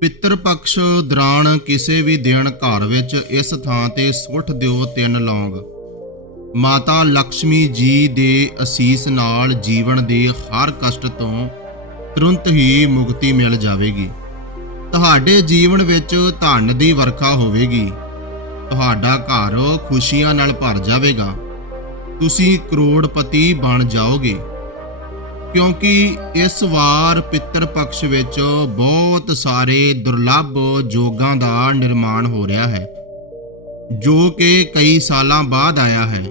ਪਿੱਤਰ ਪਕਸ਼ ਦੌਰਾਨ ਕਿਸੇ ਵੀ ਦਿਨ ਘਰ ਵਿੱਚ ਇਸ ਥਾਂ ਤੇ ਸੁੱਟ ਦਿਓ ਤਿੰਨ ਲੌਂਗ। ਮਾਤਾ ਲక్ష్ਮੀ ਜੀ ਦੇ ਅਸੀਸ ਨਾਲ ਜੀਵਨ ਦੇ ਹਰ ਕਸ਼ਟ ਤੋਂ ਤੁਰੰਤ ਹੀ ਮੁਕਤੀ ਮਿਲ ਜਾਵੇਗੀ। ਤੁਹਾਡੇ ਜੀਵਨ ਵਿੱਚ ਧਨ ਦੀ ਵਰਖਾ ਹੋਵੇਗੀ। ਤੁਹਾਡਾ ਘਰ ਖੁਸ਼ੀਆਂ ਨਾਲ ਭਰ ਜਾਵੇਗਾ। ਤੁਸੀਂ ਕਰੋੜਪਤੀ ਬਣ ਜਾਓਗੇ। ਕਿਉਂਕਿ ਇਸ ਵਾਰ ਪਿੱਤਰ ਪਕਸ਼ ਵਿੱਚ ਬਹੁਤ ਸਾਰੇ ਦੁਰਲੱਭ ਜੋਗਾਂ ਦਾ ਨਿਰਮਾਣ ਹੋ ਰਿਹਾ ਹੈ, ਜੋ ਕਿ ਕਈ ਸਾਲਾਂ ਬਾਅਦ ਆਇਆ ਹੈ।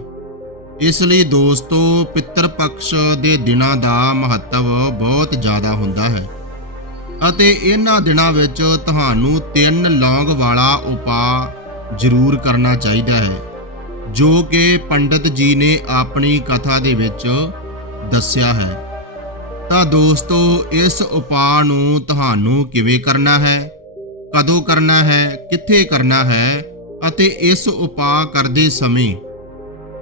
ਇਸ ਲਈ ਦੋਸਤੋ, ਪਿੱਤਰ ਪਕਸ਼ ਦੇ ਦਿਨਾਂ ਦਾ ਮਹੱਤਵ ਬਹੁਤ ਜ਼ਿਆਦਾ ਹੁੰਦਾ ਹੈ ਅਤੇ ਇਹਨਾਂ ਦਿਨਾਂ ਵਿੱਚ ਤੁਹਾਨੂੰ ਤਿੰਨ ਲੌਂਗ ਵਾਲਾ ਉਪਾਅ ਜ਼ਰੂਰ ਕਰਨਾ ਚਾਹੀਦਾ ਹੈ, ਜੋ ਕਿ ਪੰਡਤ ਜੀ ਨੇ ਆਪਣੀ ਕਥਾ ਦੇ ਵਿੱਚ ਦੱਸਿਆ ਹੈ। ਤਾਂ ਦੋਸਤੋ, ਇਸ ਉਪਾਅ ਨੂੰ ਤੁਹਾਨੂੰ ਕਿਵੇਂ ਕਰਨਾ ਹੈ? ਕਦੋਂ ਕਰਨਾ ਹੈ? ਕਿੱਥੇ ਕਰਨਾ ਹੈ? ਅਤੇ ਇਸ ਉਪਾਅ ਕਰਦੇ ਸਮੇਂ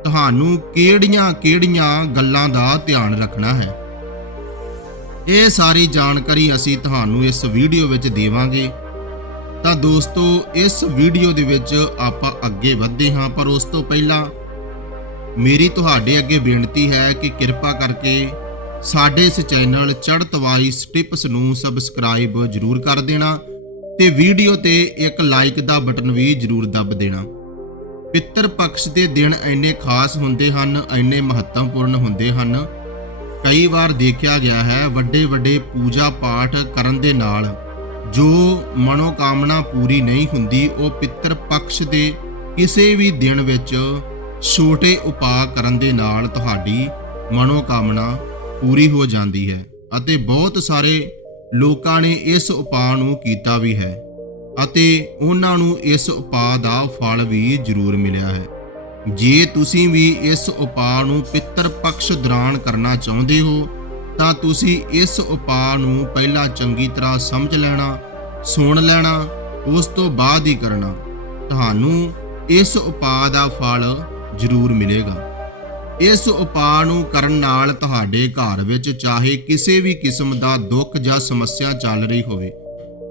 ਤੁਹਾਨੂੰ ਕਿਹੜੀਆਂ-ਕਿਹੜੀਆਂ ਗੱਲਾਂ ਦਾ ਧਿਆਨ ਰੱਖਣਾ ਹੈ? ਇਹ ਸਾਰੀ ਜਾਣਕਾਰੀ ਅਸੀਂ ਤੁਹਾਨੂੰ ਇਸ ਵੀਡੀਓ ਵਿੱਚ ਦੇਵਾਂਗੇ। ਤਾਂ ਦੋਸਤੋ, ਇਸ ਵੀਡੀਓ ਦੇ ਵਿੱਚ ਆਪਾਂ ਅੱਗੇ ਵਧਦੇ ਹਾਂ, ਪਰ ਉਸ ਤੋਂ ਪਹਿਲਾਂ ਮੇਰੀ ਤੁਹਾਡੇ ਅੱਗੇ ਬੇਨਤੀ ਹੈ ਕਿ ਕਿਰਪਾ ਕਰਕੇ ਸਾਡੇ ਇਸ ਚੈਨਲ ਚੜ੍ਹਤ ਵਾਈਸ ਟਿਪਸ ਨੂੰ ਸਬਸਕ੍ਰਾਈਬ ਜਰੂਰ ਕਰ ਦੇਣਾ ਤੇ ਵੀਡੀਓ ਤੇ ਇੱਕ ਲਾਈਕ ਦਾ ਬਟਨ ਵੀ ਜਰੂਰ ਦੱਬ ਦੇਣਾ। ਪਿੱਤਰ ਪਕਸ਼ ਦੇ ਦਿਨ ਇੰਨੇ ਖਾਸ ਹੁੰਦੇ ਹਨ, ਇੰਨੇ ਮਹੱਤਵਪੂਰਨ ਹੁੰਦੇ ਹਨ। ਕਈ ਵਾਰ ਦੇਖਿਆ ਗਿਆ ਹੈ ਵੱਡੇ ਵੱਡੇ ਪੂਜਾ ਪਾਠ ਕਰਨ ਦੇ ਨਾਲ ਜੋ ਮਨੋਕਾਮਨਾ ਪੂਰੀ ਨਹੀਂ ਹੁੰਦੀ, ਉਹ ਪਿੱਤਰ ਪਕਸ਼ ਦੇ ਕਿਸੇ ਵੀ ਦਿਨ ਵਿੱਚ ਛੋਟੇ ਉਪਾਅ ਕਰਨ ਦੇ ਨਾਲ ਤੁਹਾਡੀ ਮਨੋਕਾਮਨਾ ਪੂਰੀ ਹੋ ਜਾਂਦੀ ਹੈ ਅਤੇ ਬਹੁਤ ਸਾਰੇ ਲੋਕਾਂ ਨੇ ਇਸ ਉਪਾਅ ਨੂੰ ਕੀਤਾ ਵੀ ਹੈ ਅਤੇ ਉਹਨਾਂ ਨੂੰ ਇਸ ਉਪਾਅ ਦਾ ਫਲ ਵੀ ਜ਼ਰੂਰ ਮਿਲਿਆ ਹੈ। ਜੇ ਤੁਸੀਂ ਵੀ ਇਸ ਉਪਾਅ ਨੂੰ ਪਿੱਤਰ ਪਕਸ਼ ਦੌਰਾਨ ਕਰਨਾ ਚਾਹੁੰਦੇ ਹੋ, ਤਾਂ ਤੁਸੀਂ ਇਸ ਉਪਾਅ ਨੂੰ ਪਹਿਲਾਂ ਚੰਗੀ ਤਰ੍ਹਾਂ ਸਮਝ ਲੈਣਾ, ਸੁਣ ਲੈਣਾ, ਉਸ ਤੋਂ ਬਾਅਦ ਹੀ ਕਰਨਾ। ਤੁਹਾਨੂੰ ਇਸ ਉਪਾਅ ਦਾ ਫਲ ਜ਼ਰੂਰ ਮਿਲੇਗਾ। ਇਸ ਉਪਾਅ ਨੂੰ ਕਰਨ ਨਾਲ ਤੁਹਾਡੇ ਘਰ ਵਿੱਚ ਚਾਹੇ ਕਿਸੇ ਵੀ ਕਿਸਮ ਦਾ ਦੁੱਖ ਜਾਂ ਸਮੱਸਿਆ ਚੱਲ ਰਹੀ ਹੋਵੇ,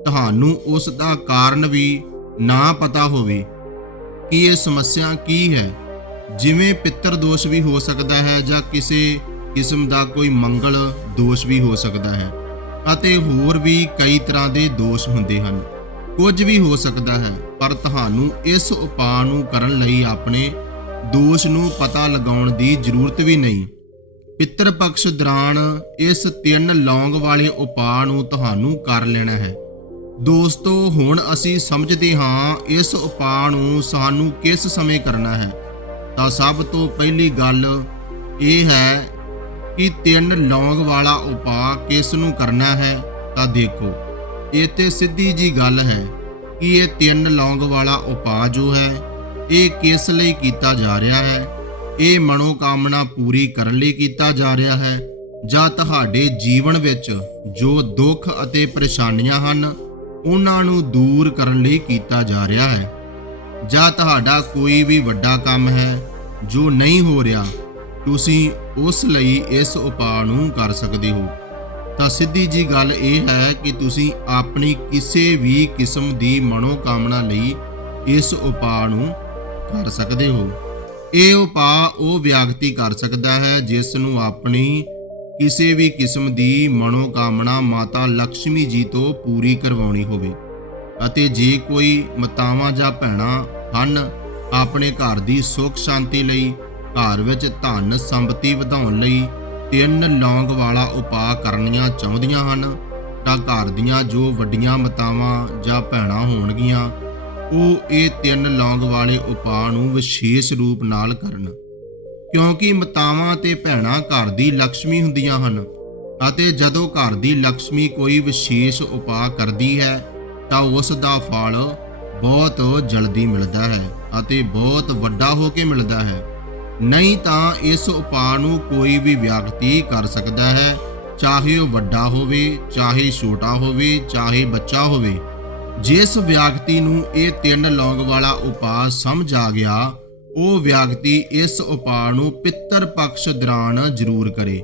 ਤੁਹਾਨੂੰ ਉਸ ਦਾ ਕਾਰਨ ਵੀ ਨਾ ਪਤਾ ਹੋਵੇ ਕਿ ਇਹ ਸਮੱਸਿਆ ਕੀ ਹੈ। ਜਿਵੇਂ ਪਿੱਤਰ ਦੋਸ਼ ਵੀ ਹੋ ਸਕਦਾ ਹੈ ਜਾਂ ਕਿਸੇ ਕਿਸਮ ਦਾ ਕੋਈ ਮੰਗਲ ਦੋਸ਼ ਵੀ ਹੋ ਸਕਦਾ ਹੈ ਅਤੇ ਹੋਰ ਵੀ ਕਈ ਤਰ੍ਹਾਂ ਦੇ ਦੋਸ਼ ਹੁੰਦੇ ਹਨ। ਕੁਝ ਵੀ ਹੋ ਸਕਦਾ ਹੈ, ਪਰ ਤੁਹਾਨੂੰ ਇਸ ਉਪਾਅ ਨੂੰ ਕਰਨ ਲਈ ਆਪਣੇ ਦੋਸ਼ ਨੂੰ ਪਤਾ ਲਗਾਉਣ ਦੀ ਜ਼ਰੂਰਤ ਵੀ ਨਹੀਂ। ਪਿੱਤਰ ਪਕਸ਼ ਦੌਰਾਨ ਇਸ ਤਿੰਨ ਲੌਂਗ ਵਾਲੇ ਉਪਾਅ ਨੂੰ ਤੁਹਾਨੂੰ ਕਰ ਲੈਣਾ ਹੈ। ਦੋਸਤੋ, ਹੁਣ ਅਸੀਂ ਸਮਝਦੇ ਹਾਂ ਇਸ ਉਪਾਅ ਨੂੰ ਸਾਨੂੰ ਕਿਸ ਸਮੇਂ ਕਰਨਾ ਹੈ। ਤਾਂ ਸਭ ਤੋਂ ਪਹਿਲੀ ਗੱਲ ਇਹ ਹੈ ਕਿ ਤਿੰਨ ਲੌਂਗ ਵਾਲਾ ਉਪਾਅ ਕਿਸ ਨੂੰ ਕਰਨਾ ਹੈ, ਤਾਂ ਦੇਖੋ। ਇੱਥੇ ਸਿੱਧੀ ਜੀ ਗੱਲ ਹੈ ਕਿ ਇਹ ਤਿੰਨ ਲੌਂਗ ਵਾਲਾ ਉਪਾਅ ਜੋ ਹੈ ਇਹ ਕਿਸ ਲਈ ਕੀਤਾ ਜਾ ਰਿਹਾ ਹੈ? ਇਹ ਮਨੋਕਾਮਨਾ ਪੂਰੀ ਕਰਨ ਲਈ ਕੀਤਾ ਜਾ ਰਿਹਾ ਹੈ ਜਾਂ ਤੁਹਾਡੇ ਜੀਵਨ ਵਿੱਚ ਜੋ ਦੁੱਖ ਅਤੇ ਪਰੇਸ਼ਾਨੀਆਂ ਹਨ, ਉਹਨਾਂ ਨੂੰ ਦੂਰ ਕਰਨ ਲਈ ਕੀਤਾ ਜਾ ਰਿਹਾ ਹੈ? ਜਾਂ ਤੁਹਾਡਾ ਕੋਈ ਵੀ ਵੱਡਾ ਕੰਮ ਹੈ ਜੋ ਨਹੀਂ ਹੋ ਰਿਹਾ, ਤੁਸੀਂ ਉਸ ਲਈ ਇਸ ਉਪਾਅ ਨੂੰ ਕਰ ਸਕਦੇ ਹੋ? ਤਾਂ ਸਿੱਧੀ ਜੀ ਗੱਲ ਇਹ ਹੈ ਕਿ ਤੁਸੀਂ ਆਪਣੀ ਕਿਸੇ ਵੀ ਕਿਸਮ ਦੀ ਮਨੋਕਾਮਨਾ ਲਈ ਇਸ ਉਪਾਅ ਨੂੰ ਕਰ ਸਕਦੇ ਹੋ। ਇਹ ਉਪਾਅ ਉਹ ਵਿਅਕਤੀ ਕਰ ਸਕਦਾ ਹੈ ਜਿਸ ਨੂੰ ਆਪਣੀ ਕਿਸੇ ਵੀ ਕਿਸਮ ਦੀ ਮਨੋਕਾਮਨਾ ਮਾਤਾ ਲక్ష్ਮੀ ਜੀ ਤੋਂ ਪੂਰੀ ਕਰਵਾਉਣੀ ਹੋਵੇ ਅਤੇ ਜੇ ਕੋਈ ਮਤਾਵਾਂ ਜਾਂ ਭੈਣਾਂ ਹਨ ਆਪਣੇ ਘਰ ਦੀ ਸੁੱਖ ਸ਼ਾਂਤੀ ਲਈ, ਘਰ ਵਿੱਚ ਧਨ ਸੰਪਤੀ ਵਧਾਉਣ ਲਈ ਤਿੰਨ ਲੌਂਗ ਵਾਲਾ ਉਪਾਅ ਕਰਨੀਆਂ ਚਾਹੁੰਦੀਆਂ ਹਨ, ਤਾਂ ਘਰ ਦੀਆਂ ਜੋ ਵੱਡੀਆਂ ਮਤਾਵਾਂ ਜਾਂ ਭੈਣਾਂ ਹੋਣਗੀਆਂ ਉਹ ਇਹ ਤਿੰਨ ਲੌਂਗ ਵਾਲੇ ਉਪਾਅ ਨੂੰ ਵਿਸ਼ੇਸ਼ ਰੂਪ ਨਾਲ ਕਰਨ। ਕਿਉਂਕਿ ਮਤਾਵਾਂ ਤੇ ਭੈਣਾਂ ਘਰ ਦੀ ਲక్ష్ਮੀ ਹੁੰਦੀਆਂ ਹਨ ਅਤੇ ਜਦੋਂ ਘਰ ਦੀ ਲక్ష్ਮੀ ਕੋਈ ਵਿਸ਼ੇਸ਼ ਉਪਾਅ ਕਰਦੀ ਹੈ, ਤਾਂ ਉਸ ਦਾ ਫਲ ਬਹੁਤ ਜਲਦੀ ਮਿਲਦਾ ਹੈ ਅਤੇ ਬਹੁਤ ਵੱਡਾ ਹੋ ਕੇ ਮਿਲਦਾ ਹੈ। ਨਹੀਂ ਤਾਂ ਇਸ ਉਪਾਅ ਨੂੰ ਕੋਈ ਵੀ ਵਿਅਕਤੀ ਕਰ ਸਕਦਾ ਹੈ, ਚਾਹੇ ਉਹ ਵੱਡਾ ਹੋਵੇ, ਚਾਹੇ ਛੋਟਾ ਹੋਵੇ, ਚਾਹੇ ਬੱਚਾ ਹੋਵੇ। ਜਿਸ ਵਿਅਕਤੀ ਨੂੰ ਇਹ ਤਿੰਨ ਲੌਂਗ ਵਾਲਾ ਉਪਾਅ ਸਮਝ ਆ ਗਿਆ, ਉਹ ਵਿਅਕਤੀ ਇਸ ਉਪਾਅ ਨੂੰ ਪਿੱਤਰ ਪਕਸ਼ ਦੌਰਾਨ ਜ਼ਰੂਰ ਕਰੇ,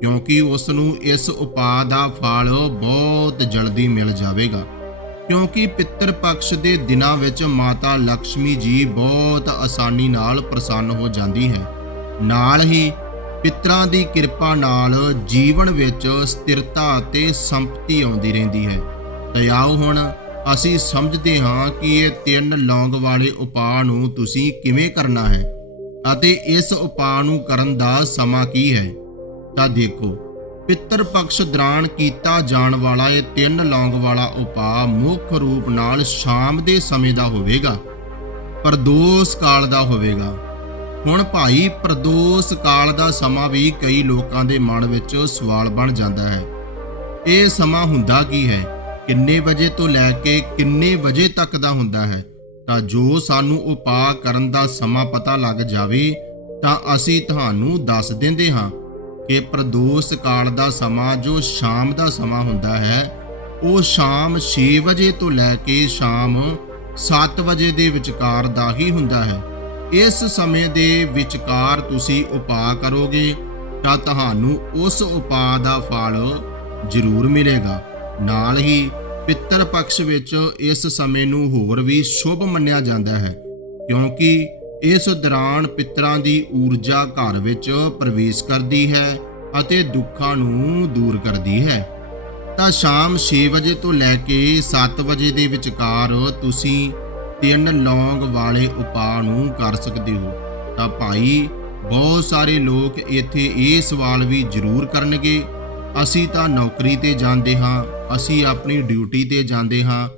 ਕਿਉਂਕਿ ਉਸ ਨੂੰ ਇਸ ਉਪਾਅ ਦਾ ਫਲ ਬਹੁਤ ਜਲਦੀ ਮਿਲ ਜਾਵੇਗਾ। ਕਿਉਂਕਿ ਪਿੱਤਰ ਪਕਸ਼ ਦੇ ਦਿਨਾਂ ਵਿੱਚ ਮਾਤਾ ਲక్ష్ਮੀ ਜੀ ਬਹੁਤ ਆਸਾਨੀ ਨਾਲ ਪ੍ਰਸੰਨ ਹੋ ਜਾਂਦੀ ਹੈ। ਨਾਲ ਹੀ ਪਿੱਤਰਾਂ ਦੀ ਕਿਰਪਾ ਨਾਲ ਜੀਵਨ ਵਿੱਚ ਸਥਿਰਤਾ ਅਤੇ ਸੰਪਤੀ ਆਉਂਦੀ ਰਹਿੰਦੀ ਹੈ। ਤੇ ਆਓ ਹੁਣ ਅਸੀਂ ਸਮਝਦੇ ਹਾਂ ਕਿ ਇਹ ਤਿੰਨ ਲੌਂਗ ਵਾਲੇ ਉਪਾਅ ਨੂੰ ਤੁਸੀਂ ਕਿਵੇਂ ਕਰਨਾ ਹੈ ਅਤੇ ਇਸ ਉਪਾਅ ਨੂੰ ਕਰਨ ਦਾ ਸਮਾਂ ਕੀ ਹੈ। ਤਾਂ ਦੇਖੋ, ਪਿੱਤਰ ਪਕਸ਼ ਦੌਰਾਨ ਕੀਤਾ ਜਾਣ ਵਾਲਾ ਇਹ ਤਿੰਨ ਲੌਂਗ ਵਾਲਾ ਉਪਾਅ ਮੁੱਖ ਰੂਪ ਨਾਲ ਸ਼ਾਮ ਦੇ ਸਮੇਂ ਦਾ ਹੋਵੇਗਾ, ਪ੍ਰਦੋਸ਼ ਕਾਲ ਦਾ ਹੋਵੇਗਾ। ਹੁਣ ਭਾਈ, ਪ੍ਰਦੋਸ਼ ਕਾਲ ਦਾ ਸਮਾਂ ਵੀ ਕਈ ਲੋਕਾਂ ਦੇ ਮਨ ਵਿੱਚ ਸਵਾਲ ਬਣ ਜਾਂਦਾ ਹੈ। ਇਹ ਸਮਾਂ ਹੁੰਦਾ ਕੀ ਹੈ? ਕਿੰਨੇ ਵਜੇ ਤੋਂ ਲੈ ਕੇ ਕਿੰਨੇ ਵਜੇ ਤੱਕ ਦਾ ਹੁੰਦਾ ਹੈ? ਤਾਂ ਜੋ ਸਾਨੂੰ ਉਪਾਅ ਕਰਨ ਦਾ ਸਮਾਂ ਪਤਾ ਲੱਗ ਜਾਵੇ, ਤਾਂ ਅਸੀਂ ਤੁਹਾਨੂੰ ਦੱਸ ਦਿੰਦੇ ਹਾਂ ਕਿ ਪ੍ਰਦੋਸ਼ ਕਾਲ ਦਾ ਸਮਾਂ ਜੋ ਸ਼ਾਮ ਦਾ ਸਮਾਂ ਹੁੰਦਾ ਹੈ, ਉਹ ਸ਼ਾਮ 6 ਵਜੇ ਤੋਂ ਲੈ ਕੇ ਸ਼ਾਮ 7 ਵਜੇ ਦੇ ਵਿਚਕਾਰ ਦਾ ਹੀ ਹੁੰਦਾ ਹੈ। ਇਸ ਸਮੇਂ ਦੇ ਵਿਚਕਾਰ ਤੁਸੀਂ ਉਪਾਅ ਕਰੋਗੇ, ਤਾਂ ਤੁਹਾਨੂੰ ਉਸ ਉਪਾਅ ਦਾ ਫਲ ਜ਼ਰੂਰ ਮਿਲੇਗਾ। ਨਾਲ ਹੀ ਪਿੱਤਰ ਪਕਸ਼ ਵਿੱਚ ਇਸ ਸਮੇਂ ਨੂੰ ਹੋਰ ਵੀ ਸ਼ੁਭ ਮੰਨਿਆ ਜਾਂਦਾ ਹੈ, ਕਿਉਂਕਿ ਇਸ ਦੌਰਾਨ ਪਿੱਤਰਾਂ ਦੀ ਊਰਜਾ ਘਰ ਵਿੱਚ ਪ੍ਰਵੇਸ਼ ਕਰਦੀ ਹੈ ਅਤੇ ਦੁੱਖਾਂ ਨੂੰ ਦੂਰ ਕਰਦੀ ਹੈ। ਤਾਂ ਸ਼ਾਮ 6 ਵਜੇ ਤੋਂ ਲੈ ਕੇ 7 ਵਜੇ ਦੇ ਵਿਚਕਾਰ ਤੁਸੀਂ ਤਿੰਨ ਲੌਂਗ ਵਾਲੇ ਉਪਾਅ ਨੂੰ ਕਰ ਸਕਦੇ ਹੋ। ਤਾਂ ਭਾਈ, ਬਹੁਤ ਸਾਰੇ ਲੋਕ ਇੱਥੇ ਇਹ ਸਵਾਲ ਵੀ ਜ਼ਰੂਰ ਕਰਨਗੇ। ਅਸੀਂ ਤਾਂ ਨੌਕਰੀ ਤੇ ਜਾਂਦੇ ਹਾਂ। ਅਸੀਂ ਆਪਣੀ ਡਿਊਟੀ ਤੇ ਜਾਂਦੇ ਹਾਂ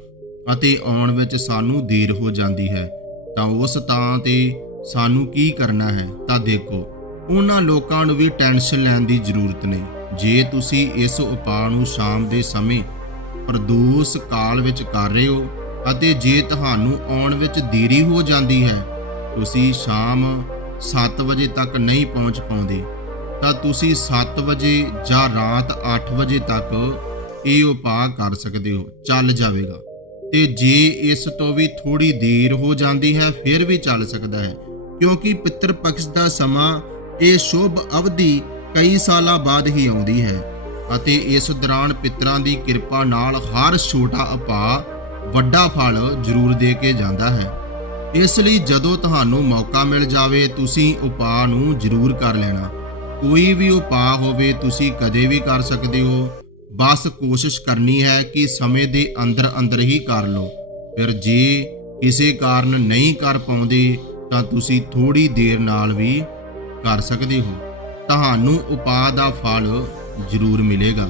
ਅਤੇ ਆਉਣ ਵਿੱਚ ਸਾਨੂੰ ਦੇਰ ਹੋ ਜਾਂਦੀ ਹੈ, ਤਾਂ ਉਸ ਤਾਂ ਤੇ ਸਾਨੂੰ ਕੀ ਕਰਨਾ ਹੈ, ਤਾਂ ਦੇਖੋ, ਉਹਨਾਂ ਲੋਕਾਂ ਨੂੰ ਵੀ ਟੈਨਸ਼ਨ ਲੈਣ ਦੀ ਜ਼ਰੂਰਤ ਨਹੀਂ। ਜੇ ਤੁਸੀਂ ਇਸ ਉਪਾਅ ਨੂੰ ਸ਼ਾਮ ਦੇ ਸਮੇਂ ਪ੍ਰਦੋਸ਼ ਕਾਲ ਵਿੱਚ ਕਰ ਰਹੇ ਹੋ ਅਤੇ ਜੇ ਤੁਹਾਨੂੰ ਆਉਣ ਵਿੱਚ ਦੇਰੀ ਹੋ ਜਾਂਦੀ ਹੈ, ਤੁਸੀਂ ਸ਼ਾਮ 7 ਵਜੇ ਤੱਕ ਨਹੀਂ ਪਹੁੰਚ ਪਾਉਂਦੇ, ਤਾਂ ਤੁਸੀਂ 7 ਵਜੇ ਜਾਂ ਰਾਤ 8 ਵਜੇ ਤੱਕ ਇਹ ਉਪਾਅ ਕਰ ਸਕਦੇ ਹੋ, ਚੱਲ ਜਾਵੇਗਾ। ਤੇ ਜੇ ਇਸ ਤੋਂ ਵੀ ਥੋੜੀ ਦੇਰ ਹੋ ਜਾਂਦੀ ਹੈ, ਫਿਰ ਵੀ ਚੱਲ ਸਕਦਾ ਹੈ, ਕਿਉਂਕਿ ਪਿੱਤਰ ਪਕਸ਼ ਦਾ ਸਮਾਂ ਇਹ ਸ਼ੁਭ ਅਵਧੀ ਕਈ ਸਾਲਾਂ ਬਾਅਦ ਹੀ ਆਉਂਦੀ ਹੈ ਅਤੇ ਇਸ ਦੌਰਾਨ ਪਿੱਤਰਾਂ ਦੀ ਕਿਰਪਾ ਨਾਲ ਹਰ ਛੋਟਾ ਉਪਾਅ ਵੱਡਾ ਫਲ ਜ਼ਰੂਰ ਦੇ ਕੇ ਜਾਂਦਾ ਹੈ। ਇਸ ਲਈ ਜਦੋਂ ਤੁਹਾਨੂੰ ਮੌਕਾ ਮਿਲ ਜਾਵੇ, ਤੁਸੀਂ ਉਪਾਅ ਨੂੰ ਜ਼ਰੂਰ ਕਰ ਲੈਣਾ। ਕੋਈ ਵੀ ਉਪਾਅ ਹੋਵੇ, ਤੁਸੀਂ ਕਦੇ ਵੀ ਕਰ ਸਕਦੇ ਹੋ। ਬਸ ਕੋਸ਼ਿਸ਼ ਕਰਨੀ ਹੈ ਕਿ ਸਮੇਂ ਦੇ ਅੰਦਰ ਅੰਦਰ ਹੀ ਕਰ ਲਓ। ਫਿਰ ਜੇ ਕਿਸੇ ਕਾਰਨ ਨਹੀਂ ਕਰ ਪਾਉਂਦੇ, ਤਾਂ ਤੁਸੀਂ ਥੋੜੀ ਦੇਰ ਨਾਲ ਵੀ ਕਰ ਸਕਦੇ ਹੋ। ਤੁਹਾਨੂੰ ਉਪਾਅ ਦਾ ਫਲ ਜ਼ਰੂਰ ਮਿਲੇਗਾ।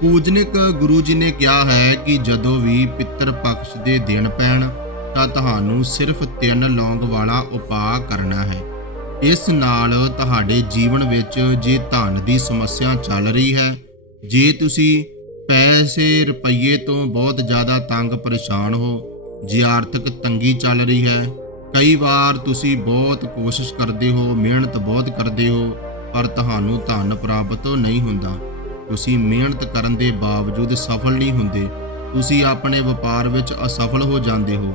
ਪੂਜਨਿਕ ਗੁਰੂ ਜੀ ਨੇ ਕਿਹਾ ਹੈ ਕਿ ਜਦੋਂ ਵੀ ਪਿੱਤਰ ਪਕਸ਼ ਦੇ ਦਿਨ ਪੈਣ, ਤਾਂ ਤੁਹਾਨੂੰ ਸਿਰਫ ਤਿੰਨ ਲੌਂਗ ਵਾਲਾ ਉਪਾਅ ਕਰਨਾ ਹੈ। ਇਸ ਨਾਲ ਤੁਹਾਡੇ ਜੀਵਨ ਵਿੱਚ ਜੇ ਧਨ ਦੀ ਸਮੱਸਿਆ ਚੱਲ ਰਹੀ ਹੈ ਜੇ ਤੁਸੀਂ ਪੈਸੇ ਰੁਪਈਏ ਤੋਂ ਬਹੁਤ ਜ਼ਿਆਦਾ ਤੰਗ ਪਰੇਸ਼ਾਨ ਹੋ ਜੇ ਆਰਥਿਕ ਤੰਗੀ ਚੱਲ ਰਹੀ ਹੈ, ਕਈ ਵਾਰ ਤੁਸੀਂ ਬਹੁਤ ਕੋਸ਼ਿਸ਼ ਕਰਦੇ ਹੋ, ਮਿਹਨਤ ਬਹੁਤ ਕਰਦੇ ਹੋ, ਪਰ ਤੁਹਾਨੂੰ ਧਨ ਪ੍ਰਾਪਤ ਨਹੀਂ ਹੁੰਦਾ। ਤੁਸੀਂ ਮਿਹਨਤ ਕਰਨ ਦੇ ਬਾਵਜੂਦ ਸਫਲ ਨਹੀਂ ਹੁੰਦੇ। ਤੁਸੀਂ ਆਪਣੇ ਵਪਾਰ ਵਿੱਚ ਅਸਫਲ ਹੋ ਜਾਂਦੇ ਹੋ।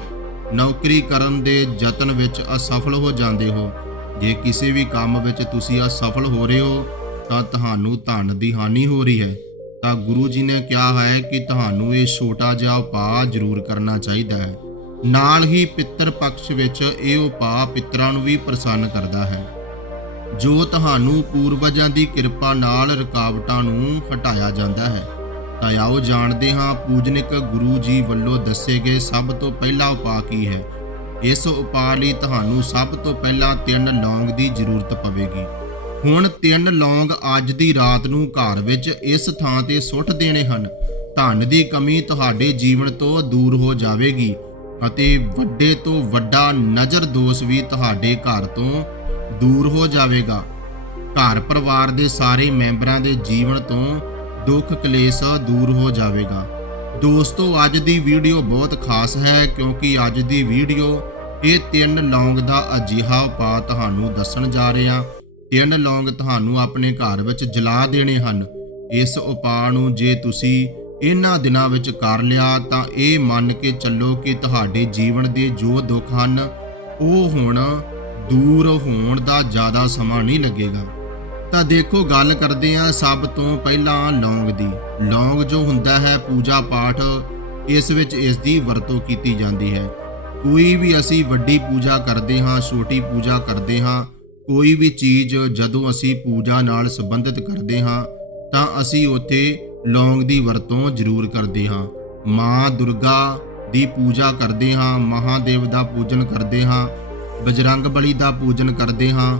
ਨੌਕਰੀ ਕਰਨ ਦੇ ਯਤਨ ਵਿੱਚ ਅਸਫਲ ਹੋ ਜਾਂਦੇ ਹੋ। ਜੇ ਕਿਸੇ ਵੀ ਕੰਮ ਵਿੱਚ ਤੁਸੀਂ ਅਸਫਲ ਹੋ ਰਹੇ ਹੋ ਤਾਂ ਤੁਹਾਨੂੰ ਧਨ ਦੀ ਹਾਨੀ ਹੋ ਰਹੀ ਹੈ। ਤਾਂ ਗੁਰੂ ਜੀ ਨੇ ਕਿਹਾ ਹੈ ਕਿ ਤੁਹਾਨੂੰ ਇਹ ਛੋਟਾ ਜਿਹਾ ਉਪਾਅ ਜ਼ਰੂਰ ਕਰਨਾ ਚਾਹੀਦਾ ਹੈ। ਨਾਲ ਹੀ ਪਿੱਤਰ ਪਕਸ਼ ਵਿੱਚ ਇਹ ਉਪਾਅ ਪਿੱਤਰਾਂ ਨੂੰ ਵੀ ਪ੍ਰਸੰਨ ਕਰਦਾ ਹੈ। ਜੋ ਤੁਹਾਨੂੰ ਪੂਰਵਜਾਂ ਦੀ ਕਿਰਪਾ ਨਾਲ ਰੁਕਾਵਟਾਂ ਨੂੰ ਹਟਾਇਆ ਜਾਂਦਾ ਹੈ, ਤਾਂ ਆਓ ਜਾਣਦੇ ਹਾਂ ਪੂਜਨਿਕ ਗੁਰੂ ਜੀ ਵੱਲੋਂ ਦੱਸੇ ਗਏ ਸਭ ਤੋਂ ਪਹਿਲਾ ਉਪਾਅ ਕੀ ਹੈ। ਇਸ ਉਪਾਅ ਲਈ ਤੁਹਾਨੂੰ ਸਭ ਤੋਂ ਪਹਿਲਾਂ ਤਿੰਨ ਲੌਂਗ ਦੀ ਜ਼ਰੂਰਤ ਪਵੇਗੀ। ਹੁਣ ਤਿੰਨ ਲੌਂਗ ਅੱਜ ਦੀ ਰਾਤ ਨੂੰ ਘਰ ਵਿੱਚ ਇਸ ਥਾਂ ਤੇ ਸੁੱਟ ਦੇਣੇ ਹਨ। ਧਨ ਦੀ ਕਮੀ ਤੁਹਾਡੇ ਜੀਵਨ ਤੋਂ ਦੂਰ ਹੋ ਜਾਵੇਗੀ ਅਤੇ ਵੱਡੇ ਤੋਂ ਵੱਡਾ ਨਜ਼ਰ ਦੋਸ਼ ਵੀ ਤੁਹਾਡੇ ਘਰ ਤੋਂ ਦੂਰ ਹੋ ਜਾਵੇਗਾ। ਘਰ ਪਰਿਵਾਰ ਦੇ ਸਾਰੇ ਮੈਂਬਰਾਂ ਦੇ ਜੀਵਨ ਤੋਂ ਦੁੱਖ ਕਲੇਸ਼ ਦੂਰ ਹੋ ਜਾਵੇਗਾ। ਦੋਸਤੋ, ਅੱਜ ਦੀ ਵੀਡੀਓ ਬਹੁਤ ਖਾਸ ਹੈ ਕਿਉਂਕਿ ਅੱਜ ਦੀ ਵੀਡੀਓ ਇਹ ਤਿੰਨ ਲੌਂਗ ਦਾ ਅਜੀਹਾ ਉਪਾਅ ਤੁਹਾਨੂੰ ਦੱਸਣ ਜਾ ਰਿਹਾ। ਤਿੰਨ ਲੌਂਗ ਤੁਹਾਨੂੰ ਆਪਣੇ ਘਰ ਵਿੱਚ ਜਲਾ ਦੇਣੇ ਹਨ। ਇਸ ਉਪਾਅ ਨੂੰ ਜੇ ਤੁਸੀਂ ਇਹਨਾਂ ਦਿਨਾਂ ਵਿੱਚ ਕਰ ਲਿਆ ਤਾਂ ਇਹ ਮੰਨ ਕੇ ਚੱਲੋ ਕਿ ਤੁਹਾਡੇ ਜੀਵਨ ਦੇ ਜੋ ਦੁੱਖ ਹਨ, ਉਹ ਹੁਣ ਦੂਰ ਹੋਣ ਦਾ ਜ਼ਿਆਦਾ ਸਮਾਂ ਨਹੀਂ ਲੱਗੇਗਾ। ਤਾਂ ਦੇਖੋ ਗੱਲ ਕਰਦੇ ਹਾਂ ਸਭ ਤੋਂ ਪਹਿਲਾਂ ਲੌਂਗ ਦੀ। ਲੌਂਗ ਜੋ ਹੁੰਦਾ ਹੈ ਪੂਜਾ ਪਾਠ, ਇਸ ਵਿੱਚ ਇਸ ਦੀ ਵਰਤੋਂ ਕੀਤੀ ਜਾਂਦੀ ਹੈ। ਕੋਈ ਵੀ ਅਸੀਂ ਵੱਡੀ ਪੂਜਾ ਕਰਦੇ ਹਾਂ, ਛੋਟੀ ਪੂਜਾ ਕਰਦੇ ਹਾਂ ਕੋਈ ਵੀ ਚੀਜ਼ ਜਦੋਂ ਅਸੀਂ ਪੂਜਾ ਨਾਲ ਸੰਬੰਧਿਤ ਕਰਦੇ ਹਾਂ, ਤਾਂ ਅਸੀਂ ਉੱਥੇ ਲੌਂਗ ਦੀ ਵਰਤੋਂ ਜ਼ਰੂਰ ਕਰਦੇ ਹਾਂ। ਮਾਂ ਦੁਰਗਾ ਦੀ ਪੂਜਾ ਕਰਦੇ ਹਾਂ, ਮਹਾਦੇਵ ਦਾ ਪੂਜਨ ਕਰਦੇ ਹਾਂ, ਬਜਰੰਗ ਬਲੀ ਦਾ ਪੂਜਨ ਕਰਦੇ ਹਾਂ।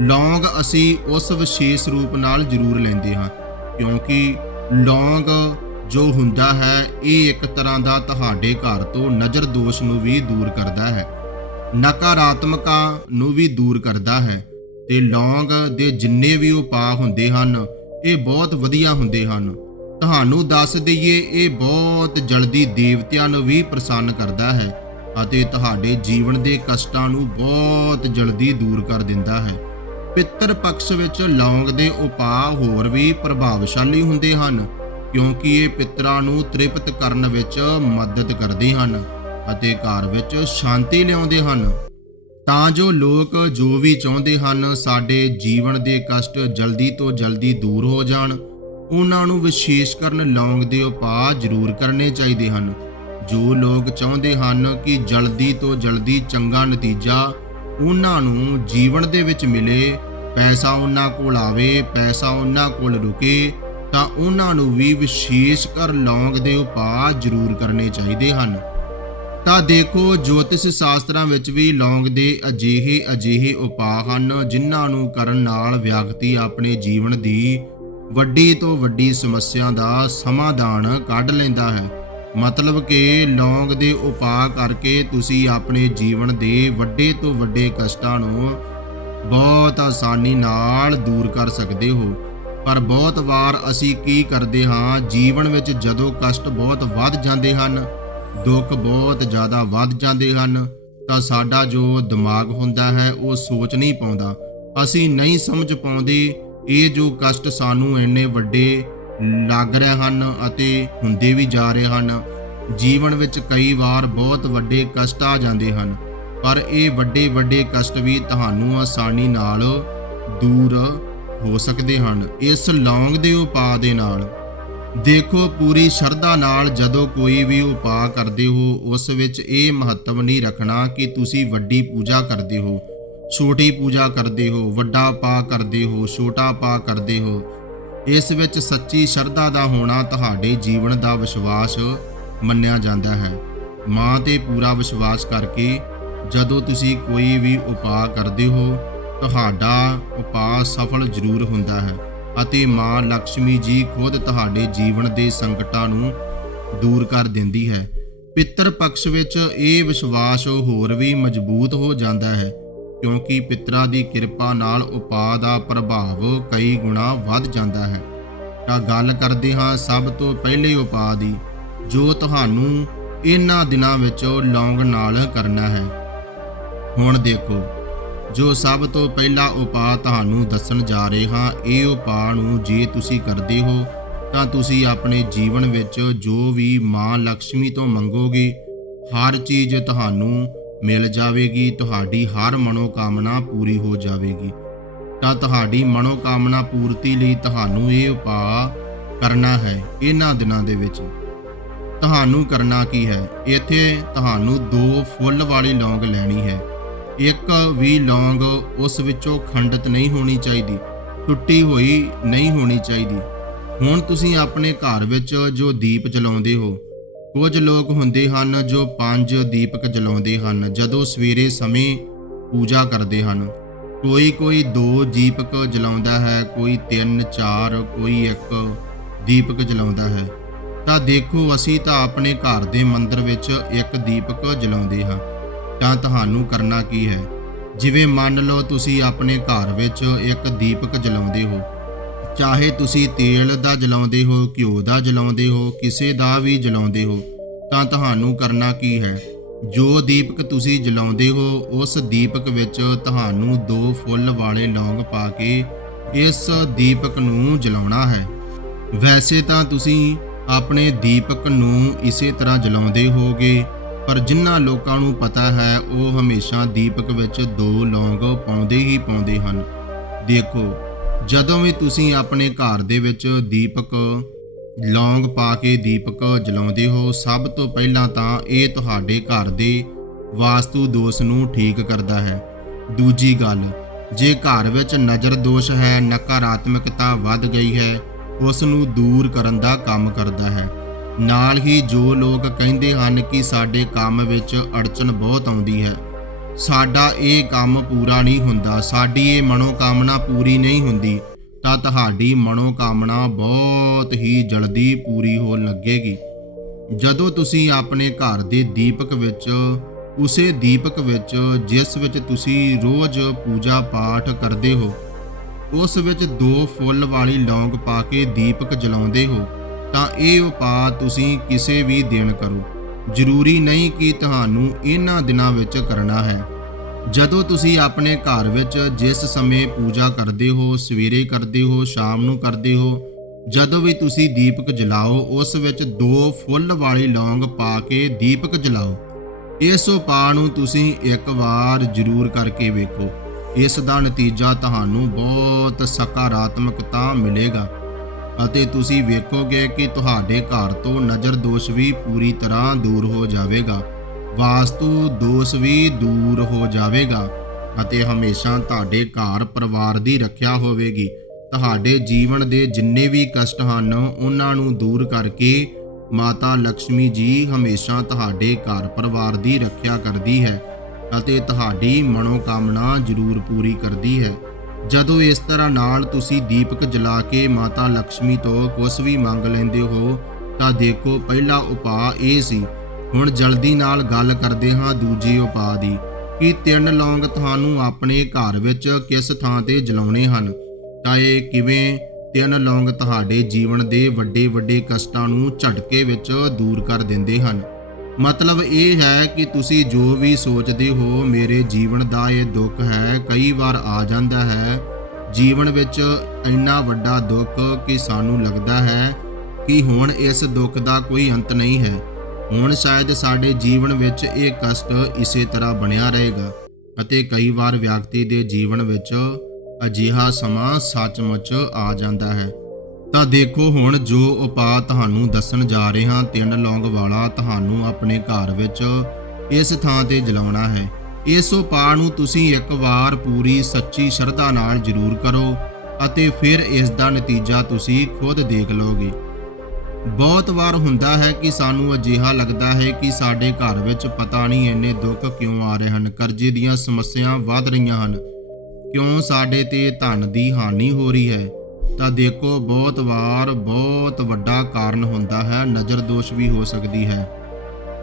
ਲੌਂਗ ਅਸੀਂ ਉਸ ਵਿਸ਼ੇਸ਼ ਰੂਪ ਨਾਲ ਜ਼ਰੂਰ ਲੈਂਦੇ ਹਾਂ, ਕਿਉਂਕਿ ਲੌਂਗ ਜੋ ਹੁੰਦਾ ਹੈ, ਇਹ ਇੱਕ ਤਰ੍ਹਾਂ ਦਾ ਤੁਹਾਡੇ ਘਰ ਤੋਂ ਨਜ਼ਰ ਦੋਸ਼ ਨੂੰ ਵੀ ਦੂਰ ਕਰਦਾ ਹੈ। ਨਕਾਰਾਤਮਕਾਂ ਨੂੰ ਵੀ ਦੂਰ ਕਰਦਾ ਹੈ। ਤੇ ਲੌਂਗ ਦੇ ਜਿੰਨੇ ਵੀ ਉਪਾਅ ਹੁੰਦੇ ਹਨ, ਇਹ ਬਹੁਤ ਵਧੀਆ ਹੁੰਦੇ ਹਨ। ਤੁਹਾਨੂੰ ਦੱਸ ਦਈਏ, ਇਹ ਬਹੁਤ ਜਲਦੀ ਦੇਵਤਿਆਂ ਨੂੰ ਵੀ ਪ੍ਰਸੰਨ ਕਰਦਾ ਹੈ ਅਤੇ ਤੁਹਾਡੇ ਜੀਵਨ ਦੇ ਕਸ਼ਟਾਂ ਨੂੰ ਬਹੁਤ ਜਲਦੀ ਦੂਰ ਕਰ ਦਿੰਦਾ ਹੈ। ਪਿੱਤਰ ਪਕਸ਼ ਵਿੱਚ ਲੌਂਗ ਦੇ ਉਪਾਅ ਹੋਰ ਵੀ ਪ੍ਰਭਾਵਸ਼ਾਲੀ ਹੁੰਦੇ ਹਨ, ਕਿਉਂਕਿ ਇਹ ਪਿੱਤਰਾਂ ਨੂੰ ਤ੍ਰਿਪਤ ਕਰਨ ਵਿੱਚ ਮਦਦ ਕਰਦੇ ਹਨ ਅਤੇ ਘਰ ਵਿੱਚ ਸ਼ਾਂਤੀ ਲਿਆਉਂਦੇ ਹਨ। ਤਾਂ ਜੋ ਲੋਕ ਜੋ ਵੀ ਚਾਹੁੰਦੇ ਹਨ, ਸਾਡੇ ਜੀਵਨ ਦੇ ਕਸ਼ਟ ਜਲਦੀ ਤੋਂ ਜਲਦੀ ਦੂਰ ਹੋ ਜਾਣ। ਉਹਨਾਂ ਨੂੰ ਵਿਸ਼ੇਸ਼ ਕਰਨ ਲੌਂਗ ਦੇ ਉਪਾਅ ਜ਼ਰੂਰ ਕਰਨੇ ਚਾਹੀਦੇ ਹਨ। ਜੋ ਲੋਕ ਚਾਹੁੰਦੇ ਹਨ ਕਿ ਜਲਦੀ ਤੋਂ ਜਲਦੀ ਚੰਗਾ ਨਤੀਜਾ ਉਹਨਾਂ ਨੂੰ ਜੀਵਨ ਦੇ ਵਿੱਚ ਮਿਲੇ, ਪੈਸਾ ਉਹਨਾਂ ਕੋਲ ਆਵੇ, ਪੈਸਾ ਉਹਨਾਂ ਕੋਲ ਰੁਕੇ, ਤਾਂ ਉਹਨਾਂ ਨੂੰ ਵੀ ਵਿਸ਼ੇਸ਼ ਕਰ ਲੌਂਗ ਦੇ ਉਪਾਅ ਜ਼ਰੂਰ ਕਰਨੇ ਚਾਹੀਦੇ ਹਨ। ਤਾਂ ਦੇਖੋ, ਜੋਤਿਸ਼ ਸ਼ਾਸਤਰਾਂ ਵਿੱਚ ਵੀ ਲੌਂਗ ਦੇ ਅਜਿਹੇ ਅਜਿਹੇ ਉਪਾਅ ਹਨ, ਜਿਨ੍ਹਾਂ ਨੂੰ ਕਰਨ ਨਾਲ ਵਿਅਕਤੀ ਆਪਣੇ ਜੀਵਨ ਦੀ ਵੱਡੀ ਤੋਂ ਵੱਡੀ ਸਮੱਸਿਆ ਦਾ ਸਮਾਧਾਨ ਕੱਢ ਲੈਂਦਾ ਹੈ। ਮਤਲਬ ਕਿ ਲੌਂਗ ਦੇ ਉਪਾਅ ਕਰਕੇ ਤੁਸੀਂ ਆਪਣੇ ਜੀਵਨ ਦੇ ਵੱਡੇ ਤੋਂ ਵੱਡੇ ਕਸ਼ਟਾਂ ਨੂੰ ਬਹੁਤ ਆਸਾਨੀ ਨਾਲ ਦੂਰ ਕਰ ਸਕਦੇ ਹੋ। ਪਰ ਬਹੁਤ ਵਾਰ ਅਸੀਂ ਕੀ ਕਰਦੇ ਹਾਂ, ਜੀਵਨ ਵਿੱਚ ਜਦੋਂ ਕਸ਼ਟ ਬਹੁਤ ਵੱਧ ਜਾਂਦੇ ਹਨ ਦੁੱਖ ਬਹੁਤ ਜ਼ਿਆਦਾ ਵੱਧ ਜਾਂਦੇ ਹਨ, ਤਾਂ ਸਾਡਾ ਜੋ ਦਿਮਾਗ ਹੁੰਦਾ ਹੈ, ਉਹ ਸੋਚ ਨਹੀਂ ਪਾਉਂਦਾ। ਅਸੀਂ ਨਹੀਂ ਸਮਝ ਪਾਉਂਦੇ, ਇਹ ਜੋ ਕਸ਼ਟ ਸਾਨੂੰ ਇੰਨੇ ਵੱਡੇ ਲੱਗ ਰਹੇ ਹਨ ਅਤੇ ਹੁੰਦੇ ਵੀ ਜਾ ਰਹੇ ਹਨ। ਜੀਵਨ ਵਿੱਚ ਕਈ ਵਾਰ ਬਹੁਤ ਵੱਡੇ ਕਸ਼ਟ ਆ ਜਾਂਦੇ ਹਨ, ਪਰ ਇਹ ਵੱਡੇ ਵੱਡੇ ਕਸ਼ਟ ਵੀ ਤੁਹਾਨੂੰ ਆਸਾਨੀ ਨਾਲ ਦੂਰ ਹੋ ਸਕਦੇ ਹਨ। ਇਸ ਲੌਂਗ ਦੇ ਉਪਾਅ ਦੇ ਨਾਲ ਦੇਖੋ ਪੂਰੀ ਸ਼ਰਧਾ ਨਾਲ ਜਦੋਂ ਕੋਈ ਵੀ ਉਪਾਅ ਕਰਦੇ ਹੋ, ਉਸ ਵਿੱਚ ਇਹ ਮਹੱਤਵ ਨਹੀਂ ਰੱਖਣਾ ਕਿ ਤੁਸੀਂ ਵੱਡੀ ਪੂਜਾ ਕਰਦੇ ਹੋ, ਛੋਟੀ ਪੂਜਾ ਕਰਦੇ ਹੋ, ਵੱਡਾ ਉਪਾਅ ਕਰਦੇ ਹੋ, ਛੋਟਾ ਉਪਾਅ ਕਰਦੇ ਹੋ। ਇਸ ਵਿੱਚ ਸੱਚੀ ਸ਼ਰਧਾ ਦਾ ਹੋਣਾ ਤੁਹਾਡੇ ਜੀਵਨ ਦਾ ਵਿਸ਼ਵਾਸ ਮੰਨਿਆ ਜਾਂਦਾ ਹੈ। ਮਾਂ ਤੇ ਪੂਰਾ ਵਿਸ਼ਵਾਸ ਕਰਕੇ ਜਦੋਂ ਤੁਸੀਂ ਕੋਈ ਵੀ ਉਪਾਅ ਕਰਦੇ ਹੋ, ਤੁਹਾਡਾ ਉਪਾਅ ਸਫਲ ਜ਼ਰੂਰ ਹੁੰਦਾ ਹੈ। ਅਤੇ ਮਾਂ ਲక్ష్ਮੀ ਜੀ ਖੁਦ ਤੁਹਾਡੇ ਜੀਵਨ ਦੇ ਸੰਕਟਾਂ ਨੂੰ ਦੂਰ ਕਰ ਦਿੰਦੀ ਹੈ। ਪਿੱਤਰ ਪਕਸ਼ ਵਿੱਚ ਇਹ ਵਿਸ਼ਵਾਸ ਹੋਰ ਵੀ ਮਜ਼ਬੂਤ ਹੋ ਜਾਂਦਾ ਹੈ, ਕਿਉਂਕਿ ਪਿੱਤਰਾਂ ਦੀ ਕਿਰਪਾ ਨਾਲ ਉਪਾਅ ਦਾ ਪ੍ਰਭਾਵ ਕਈ ਗੁਣਾ ਵੱਧ ਜਾਂਦਾ ਹੈ। ਤਾਂ ਗੱਲ ਕਰਦੇ ਹਾਂ ਸਭ ਤੋਂ ਪਹਿਲੇ ਉਪਾਅ ਦੀ, ਜੋ ਤੁਹਾਨੂੰ ਇਹਨਾਂ ਦਿਨਾਂ ਵਿੱਚ ਲੌਂਗ ਨਾਲ ਕਰਨਾ ਹੈ। ਹੁਣ ਦੇਖੋ। ਜੋ ਸਭ ਤੋਂ ਪਹਿਲਾ ਉਪਾਅ ਤੁਹਾਨੂੰ ਦੱਸਣ ਜਾ ਰਹੇ ਹਾਂ, ਇਹ ਉਪਾਅ ਨੂੰ ਜੇ ਤੁਸੀਂ ਕਰਦੇ ਹੋ, ਤਾਂ ਤੁਸੀਂ ਆਪਣੇ ਜੀਵਨ ਵਿੱਚ ਜੋ ਵੀ ਮਾਂ ਲక్ష్ਮੀ ਤੋਂ ਮੰਗੋਗੇ, ਹਰ ਚੀਜ਼ ਤੁਹਾਨੂੰ ਮਿਲ ਜਾਵੇਗੀ, ਤੁਹਾਡੀ ਹਰ ਮਨੋਕਾਮਨਾ ਪੂਰੀ ਹੋ ਜਾਵੇਗੀ। ਤਾਂ ਤੁਹਾਡੀ ਮਨੋਕਾਮਨਾ ਪੂਰਤੀ ਲਈ ਤੁਹਾਨੂੰ ਇਹ ਉਪਾਅ ਕਰਨਾ ਹੈ ਇਹਨਾਂ ਦਿਨਾਂ ਦੇ ਵਿੱਚ। ਤੁਹਾਨੂੰ ਕਰਨਾ ਕੀ ਹੈ? ਇੱਥੇ ਤੁਹਾਨੂੰ ਦੋ ਫੁੱਲ ਵਾਲੀ ਲੌਂਗ ਲੈਣੀ ਹੈ। ਇੱਕ ਵੀ ਲੌਂਗ ਉਸ ਵਿੱਚੋਂ ਖੰਡਿਤ ਨਹੀਂ ਹੋਣੀ ਚਾਹੀਦੀ, ਟੁੱਟੀ ਹੋਈ ਨਹੀਂ ਹੋਣੀ ਚਾਹੀਦੀ। ਹੁਣ ਤੁਸੀਂ ਆਪਣੇ ਘਰ ਵਿੱਚ ਜੋ ਦੀਪ ਜਲਾਉਂਦੇ ਹੋ, ਕੁਝ ਲੋਕ ਹੁੰਦੇ ਹਨ ਜੋ ਪੰਜ ਦੀਪਕ ਜਲਾਉਂਦੇ ਹਨ, ਜਦੋਂ ਸਵੇਰੇ ਸਮੇਂ ਪੂਜਾ ਕਰਦੇ ਹਨ। ਕੋਈ ਕੋਈ ਦੋ ਦੀਪਕ ਜਲਾਉਂਦਾ ਹੈ, ਕੋਈ ਤਿੰਨ, ਚਾਰ, ਕੋਈ ਇੱਕ ਦੀਪਕ ਜਲਾਉਂਦਾ ਹੈ। ਤਾਂ ਦੇਖੋ, ਅਸੀਂ ਤਾਂ ਆਪਣੇ ਘਰ ਦੇ ਮੰਦਰ ਵਿੱਚ ਇੱਕ ਦੀਪਕ ਜਲਾਉਂਦੇ ਹਾਂ। ਤਾਂ ਤੁਹਾਨੂੰ ਕਰਨਾ ਕੀ ਹੈ? ਜਿਵੇਂ ਮੰਨ ਲਓ ਤੁਸੀਂ ਆਪਣੇ ਘਰ ਵਿੱਚ ਇੱਕ ਦੀਪਕ ਜਲਾਉਂਦੇ ਹੋ। ਚਾਹੇ ਤੁਸੀਂ ਤੇਲ ਦਾ ਜਲਾਉਂਦੇ ਹੋ, ਘਿਓ ਦਾ ਜਲਾਉਂਦੇ ਹੋ, ਕਿਸੇ ਦਾ ਵੀ ਜਲਾਉਂਦੇ ਹੋ, ਤਾਂ ਤੁਹਾਨੂੰ ਕਰਨਾ ਕੀ ਹੈ? ਜੋ ਦੀਪਕ ਤੁਸੀਂ ਜਲਾਉਂਦੇ ਹੋ, ਉਸ ਦੀਪਕ ਵਿੱਚ ਤੁਹਾਨੂੰ ਦੋ ਫੁੱਲ ਵਾਲੇ ਲੌਂਗ ਪਾ ਕੇ ਇਸ ਦੀਪਕ ਨੂੰ ਜਲਾਉਣਾ ਹੈ। ਵੈਸੇ ਤਾਂ ਤੁਸੀਂ ਆਪਣੇ ਦੀਪਕ ਨੂੰ ਇਸੇ ਤਰ੍ਹਾਂ ਜਲਾਉਂਦੇ ਹੋਗੇ ਪਰ ਜਿਨ੍ਹਾਂ ਲੋਕਾਂ ਨੂੰ ਪਤਾ ਹੈ, ਉਹ ਹਮੇਸ਼ਾ ਦੀਪਕ ਵਿੱਚ ਦੋ ਲੌਂਗ ਪਾਉਂਦੇ ਹੀ ਪਾਉਂਦੇ ਹਨ। ਦੇਖੋ, ਜਦੋਂ ਵੀ ਤੁਸੀਂ ਆਪਣੇ ਘਰ ਦੇ ਵਿੱਚ ਦੀਪਕ ਲੌਂਗ ਪਾ ਕੇ ਦੀਪਕ ਜਲਾਉਂਦੇ ਹੋ, ਸਭ ਤੋਂ ਪਹਿਲਾਂ ਤਾਂ ਇਹ ਤੁਹਾਡੇ ਘਰ ਦੇ ਵਾਸਤੂ ਦੋਸ਼ ਨੂੰ ਠੀਕ ਕਰਦਾ ਹੈ। ਦੂਜੀ ਗੱਲ, ਜੇ ਘਰ ਵਿੱਚ ਨਜ਼ਰ ਦੋਸ਼ ਹੈ, ਨਕਾਰਾਤਮਕਤਾ ਵੱਧ ਗਈ ਹੈ, ਉਸ ਨੂੰ ਦੂਰ ਕਰਨ ਦਾ ਕੰਮ ਕਰਦਾ ਹੈ। ਨਾਲ ਹੀ ਜੋ ਲੋਕ ਕਹਿੰਦੇ ਹਨ ਕਿ ਸਾਡੇ ਕੰਮ ਵਿੱਚ ਅੜਚਨ ਬਹੁਤ ਆਉਂਦੀ ਹੈ, ਸਾਡਾ ਇਹ ਕੰਮ ਪੂਰਾ ਨਹੀਂ ਹੁੰਦਾ, ਸਾਡੀ ਇਹ ਮਨੋਕਾਮਨਾ ਪੂਰੀ ਨਹੀਂ ਹੁੰਦੀ, ਤਾਂ ਤੁਹਾਡੀ ਮਨੋਕਾਮਨਾ ਬਹੁਤ ਹੀ ਜਲਦੀ ਪੂਰੀ ਹੋਣ ਲੱਗੇਗੀ। ਜਦੋਂ ਤੁਸੀਂ ਆਪਣੇ ਘਰ ਦੇ ਦੀਪਕ ਵਿੱਚ, ਉਸੇ ਦੀਪਕ ਵਿੱਚ ਜਿਸ ਵਿੱਚ ਤੁਸੀਂ ਰੋਜ਼ ਪੂਜਾ ਪਾਠ ਕਰਦੇ ਹੋ, ਉਸ ਵਿੱਚ ਦੋ ਫੁੱਲ ਵਾਲੀ ਲੌਂਗ ਪਾ ਕੇ ਦੀਪਕ ਜਲਾਉਂਦੇ ਹੋ ਤਾਂ ਇਹ ਉਪਾਅ ਤੁਸੀਂ ਕਿਸੇ ਵੀ ਦਿਨ ਕਰੋ। ਜ਼ਰੂਰੀ ਨਹੀਂ ਕਿ ਤੁਹਾਨੂੰ ਇਹਨਾਂ ਦਿਨਾਂ ਵਿੱਚ ਕਰਨਾ ਹੈ। ਜਦੋਂ ਤੁਸੀਂ ਆਪਣੇ ਘਰ ਵਿੱਚ ਜਿਸ ਸਮੇਂ ਪੂਜਾ ਕਰਦੇ ਹੋ, ਸਵੇਰੇ ਕਰਦੇ ਹੋ, ਸ਼ਾਮ ਨੂੰ ਕਰਦੇ ਹੋ, ਜਦੋਂ ਵੀ ਤੁਸੀਂ ਦੀਪਕ ਜਲਾਓ, ਉਸ ਵਿੱਚ ਦੋ ਫੁੱਲ ਵਾਲੀ ਲੌਂਗ ਪਾ ਕੇ ਦੀਪਕ ਜਲਾਓ। ਇਸ ਉਪਾਅ ਨੂੰ ਤੁਸੀਂ ਇੱਕ ਵਾਰ ਜ਼ਰੂਰ ਕਰਕੇ ਵੇਖੋ। ਇਸ ਦਾ ਨਤੀਜਾ ਤੁਹਾਨੂੰ ਬਹੁਤ ਸਕਾਰਾਤਮਕਤਾ ਮਿਲੇਗਾ। ਅਤੇ ਤੁਸੀਂ ਵੇਖੋਗੇ ਕਿ ਤੁਹਾਡੇ ਘਰ ਤੋਂ ਨਜ਼ਰ ਦੋਸ਼ ਵੀ ਪੂਰੀ ਤਰ੍ਹਾਂ ਦੂਰ ਹੋ ਜਾਵੇਗਾ। ਵਾਸਤੂ ਦੋਸ਼ ਵੀ ਦੂਰ ਹੋ ਜਾਵੇਗਾ ਅਤੇ ਹਮੇਸ਼ਾ ਤੁਹਾਡੇ ਘਰ ਪਰਿਵਾਰ ਦੀ ਰੱਖਿਆ ਹੋਵੇਗੀ। ਤੁਹਾਡੇ ਜੀਵਨ ਦੇ ਜਿੰਨੇ ਵੀ ਕਸ਼ਟ ਹਨ, ਉਹਨਾਂ ਨੂੰ ਦੂਰ ਕਰਕੇ ਮਾਤਾ ਲక్ష్ਮੀ ਜੀ ਹਮੇਸ਼ਾ ਤੁਹਾਡੇ ਘਰ ਪਰਿਵਾਰ ਦੀ ਰੱਖਿਆ ਕਰਦੀ ਹੈ ਅਤੇ ਤੁਹਾਡੀ ਮਨੋਕਾਮਨਾ ਜ਼ਰੂਰ ਪੂਰੀ ਕਰਦੀ ਹੈ। ਜਦੋਂ ਇਸ ਤਰ੍ਹਾਂ ਨਾਲ ਤੁਸੀਂ ਦੀਪਕ ਜਲਾ ਕੇ ਮਾਤਾ ਲక్ష్ਮੀ ਤੋਂ ਕੁਝ ਵੀ ਮੰਗ ਲੈਂਦੇ ਹੋ, ਤਾਂ ਦੇਖੋ ਪਹਿਲਾ ਉਪਾਅ ਇਹ ਸੀ। ਹੁਣ ਜਲਦੀ ਨਾਲ ਗੱਲ ਕਰਦੇ ਹਾਂ ਦੂਜੇ ਉਪਾਅ ਦੀ। ਕਿ ਤਿੰਨ ਲੌਂਗ ਤੁਹਾਨੂੰ ਆਪਣੇ ਘਰ ਵਿੱਚ ਕਿਸ ਥਾਂ ਤੇ ਜਲਾਉਣੇ ਹਨ? ਤਾਂ ਇਹ ਕਿਵੇਂ? ਤਿੰਨ ਲੌਂਗ ਤੁਹਾਡੇ ਜੀਵਨ ਦੇ ਵੱਡੇ ਵੱਡੇ ਕਸ਼ਟਾਂ ਨੂੰ ਝਟਕੇ ਵਿੱਚ ਦੂਰ ਕਰ ਦਿੰਦੇ ਹਨ। ਮਤਲਬ ਇਹ ਹੈ ਕਿ ਤੁਸੀਂ ਜੋ ਵੀ ਸੋਚਦੇ ਹੋ, ਮੇਰੇ ਜੀਵਨ ਦਾ ਇਹ ਦੁੱਖ ਹੈ, ਕਈ ਵਾਰ ਆ ਜਾਂਦਾ ਹੈ। ਜੀਵਨ ਵਿੱਚ ਇੰਨਾ ਵੱਡਾ ਦੁੱਖ ਕਿ ਸਾਨੂੰ ਲੱਗਦਾ ਹੈ ਕਿ ਹੁਣ ਇਸ ਦੁੱਖ ਦਾ ਕੋਈ ਅੰਤ ਨਹੀਂ ਹੈ। ਹੁਣ ਸ਼ਾਇਦ ਸਾਡੇ ਜੀਵਨ ਵਿੱਚ ਇਹ ਕਸ਼ਟ ਇਸੇ ਤਰ੍ਹਾਂ ਬਣਿਆ ਰਹੇਗਾ ਅਤੇ ਕਈ ਵਾਰ ਵਿਅਕਤੀ ਦੇ ਜੀਵਨ ਵਿੱਚ ਅਜਿਹਾ ਸਮਾਂ ਸੱਚਮੁੱਚ ਆ ਜਾਂਦਾ ਹੈ। ਤਾਂ ਦੇਖੋ ਹੁਣ ਜੋ ਉਪਾਅ ਤੁਹਾਨੂੰ ਦੱਸਣ ਜਾ ਰਹੇ ਹਾਂ, ਤਿੰਨ ਲੌਂਗ ਵਾਲਾ ਤੁਹਾਨੂੰ ਆਪਣੇ ਘਰ ਵਿੱਚ ਇਸ ਥਾਂ ਤੇ ਜਲਾਉਣਾ ਹੈ। ਇਸ ਉਪਾਅ ਨੂੰ ਤੁਸੀਂ ਇੱਕ ਵਾਰ ਪੂਰੀ ਸੱਚੀ ਸ਼ਰਧਾ ਨਾਲ ਜ਼ਰੂਰ ਕਰੋ ਅਤੇ ਫਿਰ ਇਸ ਦਾ ਨਤੀਜਾ ਤੁਸੀਂ ਖੁਦ ਦੇਖ ਲਓਗੇ। ਬਹੁਤ ਵਾਰ ਹੁੰਦਾ ਹੈ ਕਿ ਸਾਨੂੰ ਅਜਿਹਾ ਲੱਗਦਾ ਹੈ ਕਿ ਸਾਡੇ ਘਰ ਵਿੱਚ ਪਤਾ ਨਹੀਂ ਇੰਨੇ ਦੁੱਖ ਕਿਉਂ ਆ ਰਹੇ ਹਨ, ਕਰਜ਼ੇ ਦੀਆਂ ਸਮੱਸਿਆਵਾਂ ਵੱਧ ਰਹੀਆਂ ਹਨ। ਕਿਉਂ ਸਾਡੇ ਤੇ ਧਨ ਦੀ ਹਾਨੀ ਹੋ ਰਹੀ ਹੈ? ਤਾਂ ਦੇਖੋ, ਬਹੁਤ ਵਾਰ ਬਹੁਤ ਵੱਡਾ ਕਾਰਨ ਹੁੰਦਾ ਹੈ, ਨਜ਼ਰ ਦੋਸ਼ ਵੀ ਹੋ ਸਕਦੀ ਹੈ।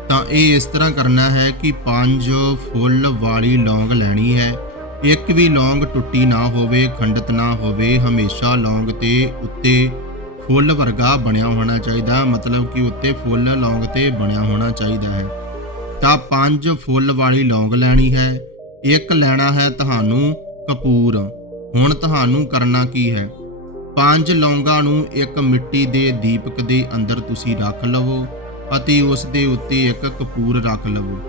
ਤਾਂ ਇਹ ਇਸ ਤਰ੍ਹਾਂ ਕਰਨਾ ਹੈ ਕਿ ਪੰਜ ਫੁੱਲ ਵਾਲੀ ਲੌਂਗ ਲੈਣੀ ਹੈ। ਇੱਕ ਵੀ ਲੌਂਗ ਟੁੱਟੀ ਨਾ ਹੋਵੇ, ਖੰਡਤ ਨਾ ਹੋਵੇ, ਹਮੇਸ਼ਾ ਲੌਂਗ ਤੇ ਉੱਤੇ ਫੁੱਲ ਵਰਗਾ ਬਣਿਆ ਹੋਣਾ ਚਾਹੀਦਾ, ਮਤਲਬ ਕਿ ਉੱਤੇ ਫੁੱਲ ਲੌਂਗ ਤੇ ਬਣਿਆ ਹੋਣਾ ਚਾਹੀਦਾ ਹੈ। ਤਾਂ ਪੰਜ ਫੁੱਲ ਵਾਲੀ ਲੌਂਗ ਲੈਣੀ ਹੈ। ਇੱਕ ਲੈਣਾ ਹੈ ਤੁਹਾਨੂੰ ਕਪੂਰ। ਹੁਣ ਤੁਹਾਨੂੰ ਕਰਨਾ ਕੀ ਹੈ? ਪੰਜ ਲੌਂਗਾਂ ਨੂੰ ਇੱਕ ਮਿੱਟੀ ਦੇ ਦੀਪਕ ਦੇ ਅੰਦਰ ਤੁਸੀਂ ਰੱਖ ਲਵੋ ਅਤੇ ਉਸ ਦੇ ਉੱਤੇ ਇੱਕ ਕਪੂਰ ਰੱਖ ਲਵੋ।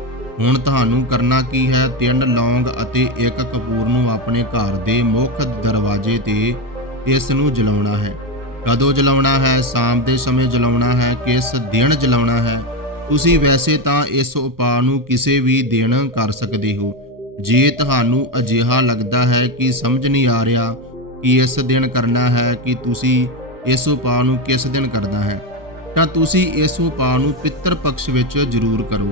ਹੁਣ ਤੁਹਾਨੂੰ ਕਰਨਾ ਕੀ ਹੈ? ਤਿੰਨ ਲੌਂਗ ਅਤੇ ਇੱਕ ਕਪੂਰ ਨੂੰ ਆਪਣੇ ਘਰ ਦੇ ਮੁੱਖ ਦਰਵਾਜ਼ੇ ਤੇ ਇਸ ਨੂੰ ਜਲਾਉਣਾ ਹੈ। ਕਦੋਂ ਜਲਾਉਣਾ ਹੈ? ਸ਼ਾਮ ਦੇ ਸਮੇਂ ਜਲਾਉਣਾ ਹੈ? ਕਿਸ ਦਿਨ ਜਲਾਉਣਾ ਹੈ? ਤੁਸੀਂ ਵੈਸੇ ਤਾਂ ਇਸ ਉਪਾਅ ਨੂੰ ਕਿਸੇ ਵੀ ਦਿਨ ਕਰ ਸਕਦੇ ਹੋ। ਜੇ ਤੁਹਾਨੂੰ ਅਜਿਹਾ ਲੱਗਦਾ ਹੈ ਕਿ ਸਮਝ ਨਹੀਂ ਆ ਰਿਹਾ ਕਿ ਇਸ ਦਿਨ ਕਰਨਾ ਹੈ ਕਿ ਤੁਸੀਂ ਇਸ ਉਪਾਅ ਨੂੰ ਕਿਸ ਦਿਨ ਕਰਨਾ ਹੈ? ਤਾਂ ਤੁਸੀਂ ਇਸ ਉਪਾਅ ਨੂੰ ਪਿੱਤਰ ਪਕਸ਼ ਵਿੱਚ ਜ਼ਰੂਰ ਕਰੋ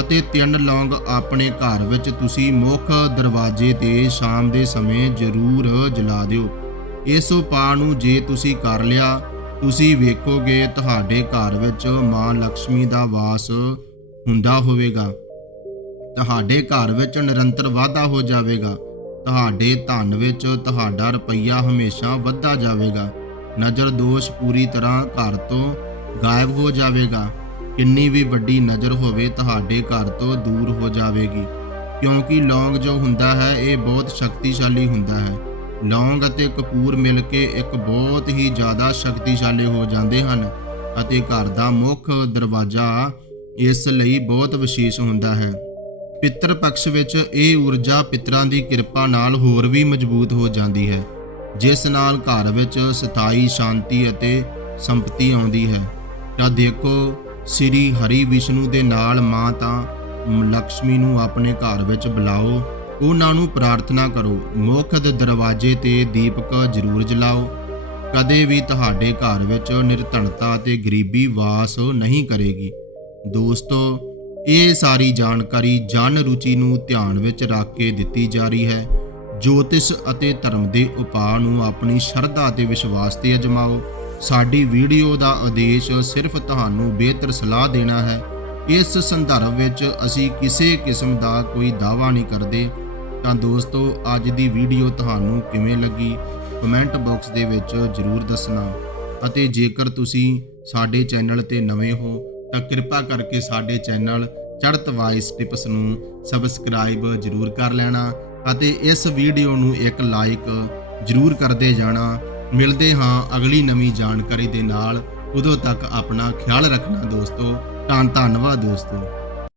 ਅਤੇ ਤਿੰਨ ਲੌਂਗ ਆਪਣੇ ਘਰ ਵਿੱਚ ਤੁਸੀਂ ਮੁੱਖ ਦਰਵਾਜ਼ੇ ਤੇ ਸ਼ਾਮ ਦੇ ਸਮੇਂ ਜ਼ਰੂਰ ਜਲਾ ਦਿਓ। ਇਸ ਉਪਾਅ ਨੂੰ ਜੇ ਤੁਸੀਂ ਕਰ ਲਿਆ, ਤੁਸੀਂ ਵੇਖੋਗੇ ਤੁਹਾਡੇ ਘਰ ਵਿੱਚ ਮਾਂ ਲక్ష్ਮੀ ਦਾ ਵਾਸ ਹੁੰਦਾ ਹੋਵੇਗਾ। ਤੁਹਾਡੇ ਘਰ ਵਿੱਚ ਨਿਰੰਤਰ ਵਾਧਾ ਹੋ ਜਾਵੇਗਾ। ਤੁਹਾਡੇ ਧਨ ਵਿੱਚ ਤੁਹਾਡਾ ਰੁਪਈਆ ਹਮੇਸ਼ਾ ਵੱਧਦਾ ਜਾਵੇਗਾ। ਨਜ਼ਰ ਦੋਸ਼ ਪੂਰੀ ਤਰ੍ਹਾਂ ਘਰ ਤੋਂ ਗਾਇਬ ਹੋ ਜਾਵੇਗਾ। ਕਿੰਨੀ ਵੀ ਵੱਡੀ ਨਜ਼ਰ ਹੋਵੇ ਤੁਹਾਡੇ ਘਰ ਤੋਂ ਦੂਰ ਹੋ ਜਾਵੇਗੀ। ਕਿਉਂਕਿ ਲੌਂਗ ਜੋ ਹੁੰਦਾ ਹੈ, ਇਹ ਬਹੁਤ ਸ਼ਕਤੀਸ਼ਾਲੀ ਹੁੰਦਾ ਹੈ। ਲੌਂਗ ਅਤੇ ਕਪੂਰ ਮਿਲ ਕੇ ਇੱਕ ਬਹੁਤ ਹੀ ਜ਼ਿਆਦਾ ਸ਼ਕਤੀਸ਼ਾਲੀ ਹੋ ਜਾਂਦੇ ਹਨ ਅਤੇ ਘਰ ਦਾ ਮੁੱਖ ਦਰਵਾਜ਼ਾ ਇਸ ਲਈ ਬਹੁਤ ਵਿਸ਼ੇਸ਼ ਹੁੰਦਾ ਹੈ। ਪਿੱਤਰ ਪਕਸ਼ ਵਿੱਚ ਇਹ ਊਰਜਾ ਪਿਤਰਾਂ ਦੀ ਕਿਰਪਾ ਨਾਲ ਹੋਰ ਵੀ ਮਜ਼ਬੂਤ ਹੋ ਜਾਂਦੀ ਹੈ, ਜਿਸ ਨਾਲ ਘਰ ਵਿੱਚ ਸਥਾਈ ਸ਼ਾਂਤੀ ਅਤੇ ਸੰਪਤੀ ਆਉਂਦੀ ਹੈ। ਤਾਂ ਦੇਖੋ, ਸ੍ਰੀ ਹਰੀ ਵਿਸ਼ਨੂੰ ਦੇ ਨਾਲ ਮਾਂ ਤਾਂ ਲక్ష్ਮੀ ਨੂੰ ਆਪਣੇ ਘਰ ਵਿੱਚ ਬੁਲਾਓ, ਉਹਨਾਂ ਨੂੰ ਪ੍ਰਾਰਥਨਾ ਕਰੋ ਮੁੱਖ ਦੇ ਦਰਵਾਜ਼ੇ ਤੇ ਦੀਪਕ ਜ਼ਰੂਰ ਜਲਾਓ। ਕਦੇ ਵੀ ਤੁਹਾਡੇ ਘਰ ਵਿੱਚ ਨਿਰਧਨਤਾ ਅਤੇ ਗਰੀਬੀ ਵਾਸ ਨਹੀਂ ਕਰੇਗੀ। ਦੋਸਤੋ ਇਹ ਸਾਰੀ ਜਾਣਕਾਰੀ ਜਨ ਰੁਚੀ ਨੂੰ ਧਿਆਨ ਵਿੱਚ ਰੱਖ ਕੇ ਦਿੱਤੀ ਜਾ ਰਹੀ ਹੈ। ਜੋਤਿਸ਼ ਅਤੇ ਧਰਮ ਦੇ ਉਪਾਅ ਨੂੰ ਆਪਣੀ ਸ਼ਰਧਾ ਤੇ ਵਿਸ਼ਵਾਸ ਤੇ ਅਜਮਾਓ। ਸਾਡੀ ਵੀਡੀਓ ਦਾ ਉਦੇਸ਼ ਸਿਰਫ ਤੁਹਾਨੂੰ ਬਿਹਤਰ ਸਲਾਹ ਦੇਣਾ ਹੈ। ਇਸ ਸੰਦਰਭ ਵਿੱਚ ਅਸੀਂ ਕਿਸੇ ਕਿਸਮ ਦਾ ਕੋਈ ਦਾਅਵਾ ਨਹੀਂ ਕਰਦੇ। ਤਾਂ ਦੋਸਤੋ, ਅੱਜ ਦੀ ਵੀਡੀਓ ਤੁਹਾਨੂੰ ਕਿਵੇਂ ਲੱਗੀ? ਕਮੈਂਟ ਬਾਕਸ ਦੇ ਵਿੱਚ ਜਰੂਰ ਦੱਸਣਾ। ਅਤੇ ਜੇਕਰ ਤੁਸੀਂ ਸਾਡੇ ਚੈਨਲ ਤੇ ਨਵੇਂ ਹੋ ਤਾਂ ਕਿਰਪਾ ਕਰਕੇ ਸਾਡੇ ਚੈਨਲ ਚੜ੍ਹਤ ਵਾਈਸ ਟਿਪਸ ਨੂੰ ਸਬਸਕ੍ਰਾਈਬ ਜਰੂਰ ਕਰ ਲੈਣਾ ਅਤੇ ਇਸ ਵੀਡੀਓ ਨੂੰ ਇੱਕ ਲਾਈਕ ਜਰੂਰ ਕਰਦੇ ਜਾਣਾ। ਮਿਲਦੇ ਹਾਂ ਅਗਲੀ ਨਵੀਂ ਜਾਣਕਾਰੀ ਦੇ ਨਾਲ। ਉਦੋਂ ਤੱਕ ਆਪਣਾ ਖਿਆਲ ਰੱਖਣਾ ਦੋਸਤੋ। ਤਾਂ ਧੰਨਵਾਦ ਦੋਸਤੋ।